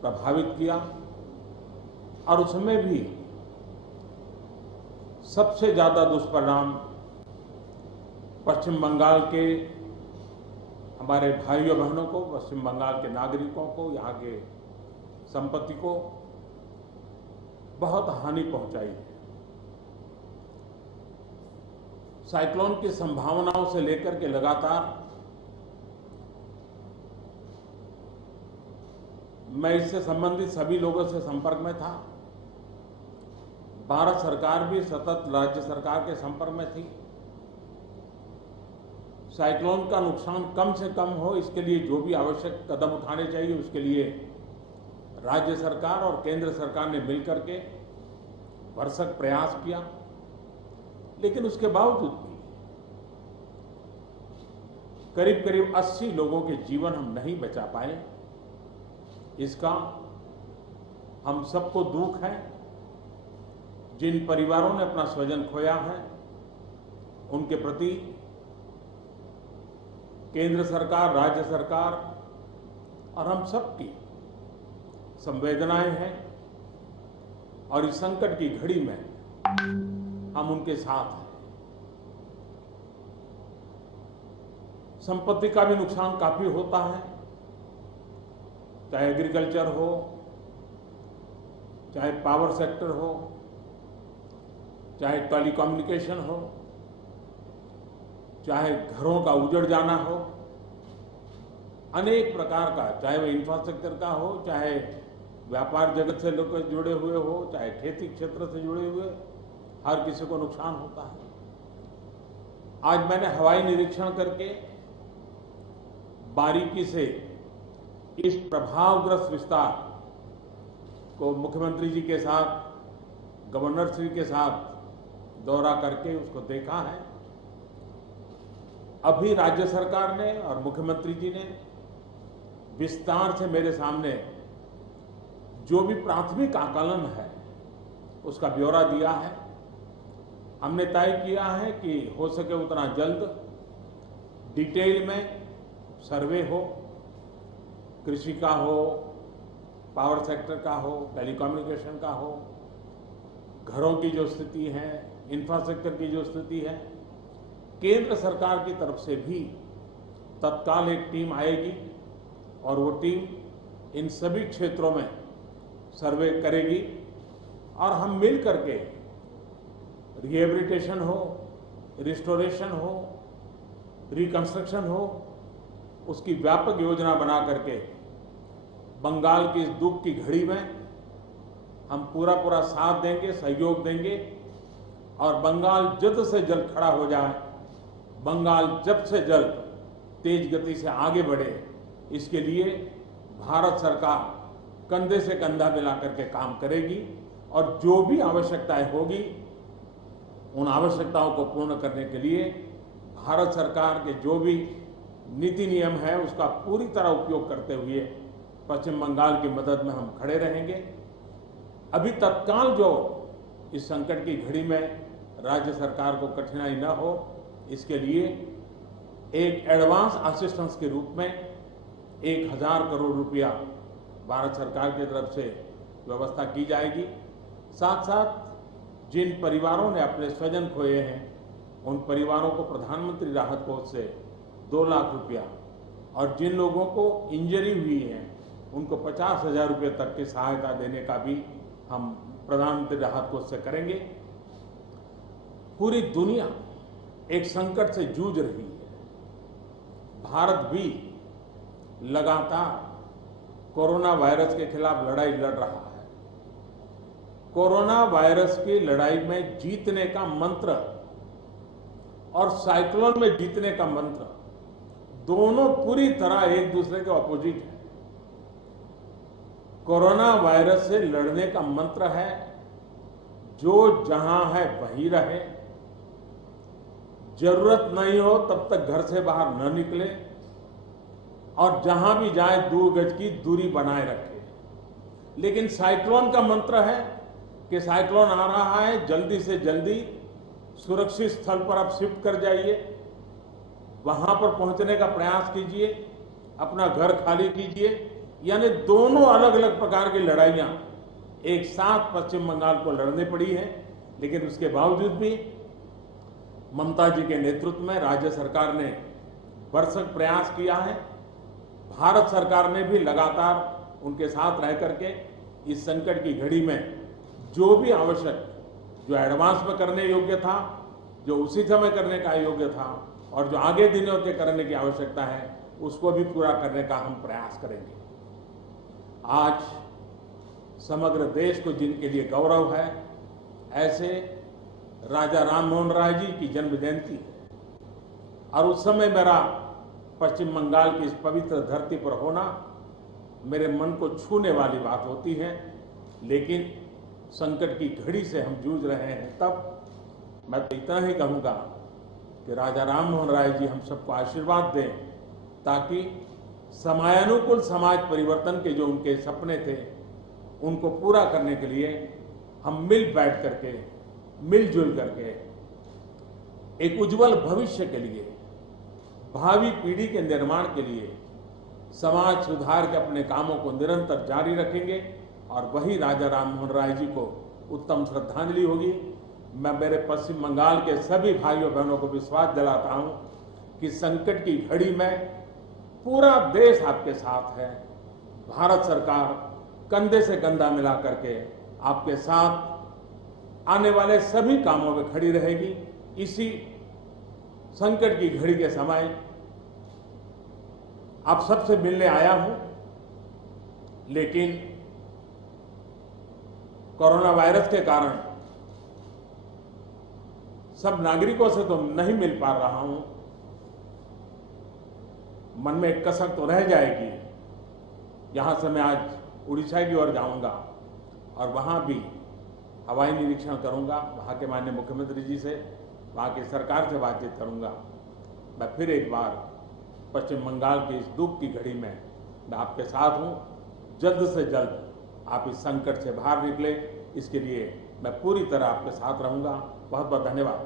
प्रभावित किया और उसमें भी सबसे ज्यादा दुष्परिणाम पश्चिम बंगाल के हमारे भाइयों बहनों को, पश्चिम बंगाल के नागरिकों को, यहाँ के संपत्ति को बहुत हानि पहुंचाई है। साइक्लोन की संभावनाओं से लेकर के लगातार मैं इससे संबंधित सभी लोगों से संपर्क में था। भारत सरकार भी सतत राज्य सरकार के संपर्क में थी। साइक्लोन का नुकसान कम से कम हो, इसके लिए जो भी आवश्यक कदम उठाने चाहिए उसके लिए राज्य सरकार और केंद्र सरकार ने मिलकर के भरसक प्रयास किया। लेकिन उसके बावजूद भी करीब करीब 80 लोगों के जीवन हम नहीं बचा पाए। इसका हम सबको दुख है। जिन परिवारों ने अपना स्वजन खोया है उनके प्रति केंद्र सरकार, राज्य सरकार और हम सबकी संवेदनाएं हैं और इस संकट की घड़ी में हम उनके साथ हैं। संपत्ति का भी नुकसान काफी होता है, चाहे एग्रीकल्चर हो, चाहे पावर सेक्टर हो, चाहे टेलीकम्युनिकेशन हो, चाहे घरों का उजड़ जाना हो, अनेक प्रकार का, चाहे वो इंफ्रास्ट्रक्चर का हो, चाहे व्यापार जगत से लोग जुड़े हुए हो, चाहे खेती क्षेत्र से जुड़े हुए, हर किसी को नुकसान होता है। आज मैंने हवाई निरीक्षण करके बारीकी से इस प्रभावग्रस्त विस्तार को मुख्यमंत्री जी के साथ, गवर्नर श्री के साथ दौरा करके उसको देखा है। अभी राज्य सरकार ने और मुख्यमंत्री जी ने विस्तार से मेरे सामने जो भी प्राथमिक आकलन है उसका ब्यौरा दिया है। हमने तय किया है कि हो सके उतना जल्द डिटेल में सर्वे हो, कृषि का हो, पावर सेक्टर का हो, टेलीकम्युनिकेशन का हो, घरों की जो स्थिति है, इंफ्रास्ट्रक्चर की जो स्थिति है। केंद्र सरकार की तरफ से भी तत्काल एक टीम आएगी और वो टीम इन सभी क्षेत्रों में सर्वे करेगी और हम मिल करके रिहेबिलिटेशन हो, रिस्टोरेशन हो, रिकंस्ट्रक्शन हो, उसकी व्यापक योजना बना करके बंगाल की इस दुख की घड़ी में हम पूरा साथ देंगे, सहयोग देंगे और बंगाल जल्द से जल्द खड़ा हो जाए, बंगाल जल्द से जल्द तेज गति से आगे बढ़े, इसके लिए भारत सरकार कंधे से कंधा मिला करके काम करेगी और जो भी आवश्यकताएं होगी उन आवश्यकताओं को पूर्ण करने के लिए भारत सरकार के जो भी नीति नियम है उसका पूरी तरह उपयोग करते हुए पश्चिम बंगाल की मदद में हम खड़े रहेंगे। अभी तत्काल जो इस संकट की घड़ी में राज्य सरकार को कठिनाई न हो, इसके लिए एक एडवांस असिस्टेंस के रूप में 1000 करोड़ रुपया भारत सरकार की तरफ से व्यवस्था की जाएगी। साथ साथ जिन परिवारों ने अपने स्वजन खोए हैं उन परिवारों को प्रधानमंत्री राहत कोष से 2 लाख रुपया और जिन लोगों को इंजरी हुई है उनको 50,000 रुपये तक की सहायता देने का भी हम प्रधानमंत्री राहत कोष से करेंगे। पूरी दुनिया एक संकट से जूझ रही है। भारत भी लगातार कोरोना वायरस के खिलाफ लड़ाई लड़ रहा है। कोरोना वायरस की लड़ाई में जीतने का मंत्र और साइक्लोन में जीतने का मंत्र दोनों पूरी तरह एक दूसरे के ऑपोजिट है। कोरोना वायरस से लड़ने का मंत्र है जो जहां है वहीं रहे, जरूरत नहीं हो तब तक घर से बाहर न निकले और जहां भी जाए 2 गज की दूरी बनाए रखे। लेकिन साइक्लोन का मंत्र है कि साइक्लोन आ रहा है, जल्दी से जल्दी सुरक्षित स्थल पर आप शिफ्ट कर जाइए, वहां पर पहुंचने का प्रयास कीजिए, अपना घर खाली कीजिए यानी दोनों अलग अलग प्रकार की लड़ाइयां एक साथ पश्चिम बंगाल को लड़नी पड़ी है। लेकिन उसके बावजूद भी ममता जी के नेतृत्व में राज्य सरकार ने भरसक प्रयास किया है। भारत सरकार ने भी लगातार उनके साथ रह करके इस संकट की घड़ी में जो भी आवश्यक, जो एडवांस में करने योग्य था, जो उसी समय करने का योग्य था और जो आगे दिनों के करने की आवश्यकता है, उसको भी पूरा करने का हम प्रयास करेंगे। आज समग्र देश को जिनके लिए गौरव है, ऐसे राजा राममोहन राय जी की जन्म जयंती है और उस समय मेरा पश्चिम बंगाल की इस पवित्र धरती पर होना मेरे मन को छूने वाली बात होती है। लेकिन संकट की घड़ी से हम जूझ रहे हैं, तब मैं तो इतना ही कहूँगा कि राजा राममोहन राय जी हम सबको आशीर्वाद दें, ताकि समयानुकूल समाज परिवर्तन के जो उनके सपने थे, उनको पूरा करने के लिए हम मिल बैठ करके, मिलजुल करके एक उज्जवल भविष्य के लिए, भावी पीढ़ी के निर्माण के लिए समाज सुधार के अपने कामों को निरंतर जारी रखेंगे और वही राजा राममोहन राय जी को उत्तम श्रद्धांजलि होगी। मैं मेरे पश्चिम बंगाल के सभी भाइयों बहनों को विश्वास दिलाता हूं कि संकट की घड़ी में पूरा देश आपके साथ है। भारत सरकार कंधे से कंधा मिला करके आपके साथ आने वाले सभी कामों में खड़ी रहेगी। इसी संकट की घड़ी के समय आप सबसे मिलने आया हूं, लेकिन कोरोना वायरस के कारण सब नागरिकों से तो नहीं मिल पा रहा हूं। मन में एक कसक तो रह जाएगी। यहां से मैं आज उड़ीसा की ओर जाऊंगा और वहां भी हवाई निरीक्षण करूंगा, वहां के माननीय मुख्यमंत्री जी से, वहां की सरकार से बातचीत करूंगा। मैं फिर एक बार पश्चिम बंगाल की इस दुख की घड़ी में मैं आपके साथ हूं। जल्द से जल्द आप इस संकट से बाहर निकले, इसके लिए मैं पूरी तरह आपके साथ रहूंगा। बहुत बहुत धन्यवाद।